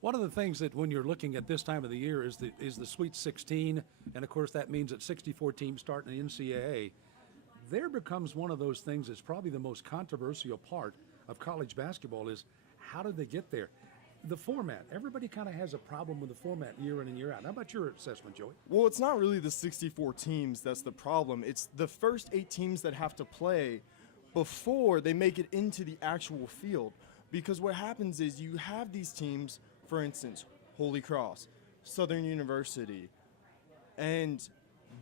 One of the things that when you're looking at this time of the year is the Sweet 16, and of course that means that 64 teams start in the NCAA. There becomes one of those things that's probably the most controversial part of college basketball is how did they get there? The format. Everybody kind of has a problem with the format year in and year out. How about your assessment, Joey? Well, it's not really the 64 teams that's the problem. It's the first 8 teams that have to play before they make it into the actual field. Because what happens is you have these teams, for instance, Holy Cross, Southern University, and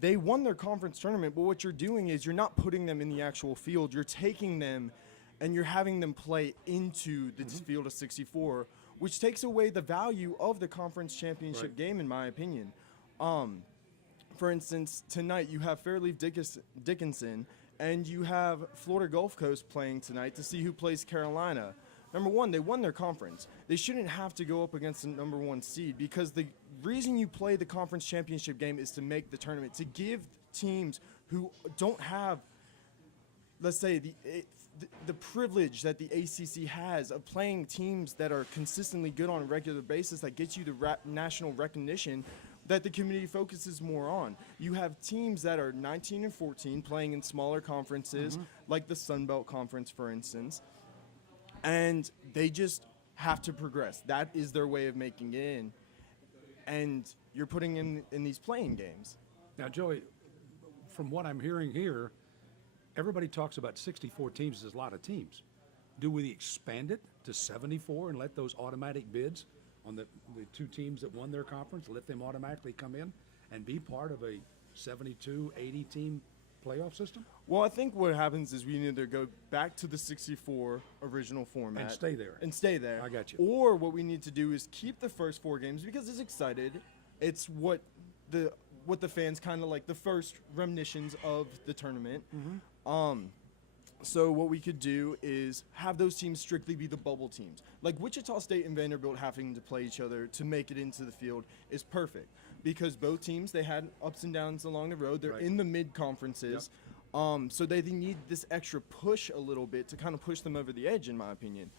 they won their conference tournament, but what you're doing is you're not putting them in the actual field. You're taking them and you're having them play into the field of 64, which takes away the value of the conference championship game, in my opinion. For instance, tonight you have Fairleigh Dickinson and you have Florida Gulf Coast playing tonight to see who plays Carolina. Number one, they won their conference. They shouldn't have to go up against the number 1 seed because the reason you play the conference championship game is to make the tournament, to give teams who don't have, let's say, the privilege that the ACC has of playing teams that are consistently good on a regular basis that gets you the national recognition that the community focuses more on. You have teams that are 19 and 14 playing in smaller conferences, like the Sun Belt Conference, for instance, and they just have to progress. That is their way of making it in, and you're putting in these playing games. Now, Joey, from what I'm hearing here, everybody talks about 64 teams as a lot of teams. Do we expand it to 74 and let those automatic bids on the 2 teams that won their conference, let them automatically come in and be part of a 72, 80 team playoff system? Well, I think what happens is we either go back to the 64 original format. And stay there. And stay there. I got you. Or what we need to do is keep the first 4 games because it's excited. It's what the fans kind of like, the first reminiscence of the tournament. So what we could do is have those teams strictly be the bubble teams. Like Wichita State and Vanderbilt having to play each other to make it into the field is perfect because both teams, they had ups and downs along the road. They're in the mid-conferences. So they need this extra push a little bit to kind of push them over the edge, in my opinion.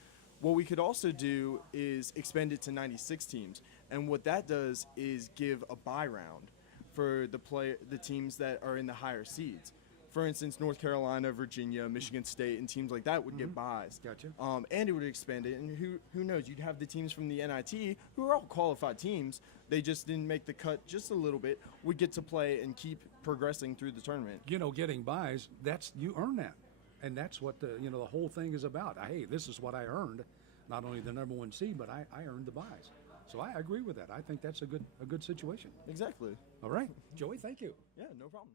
What we could also do is expand it to 96 teams. And what that does is give a bye round for the teams that are in the higher seeds. For instance, North Carolina, Virginia, Michigan State, and teams like that would get buys. Gotcha. And it would expand it. And who knows? You'd have the teams from the NIT, who are all qualified teams. They just didn't make the cut just a little bit. Would get to play and keep progressing through the tournament. You know, getting buys, you earn that. And that's what the whole thing is about. Hey, this is what I earned. Not only the number 1 seed, but I earned the buys. So I agree with that. I think that's a good situation. Exactly. All right. Joey, thank you. Yeah, no problem.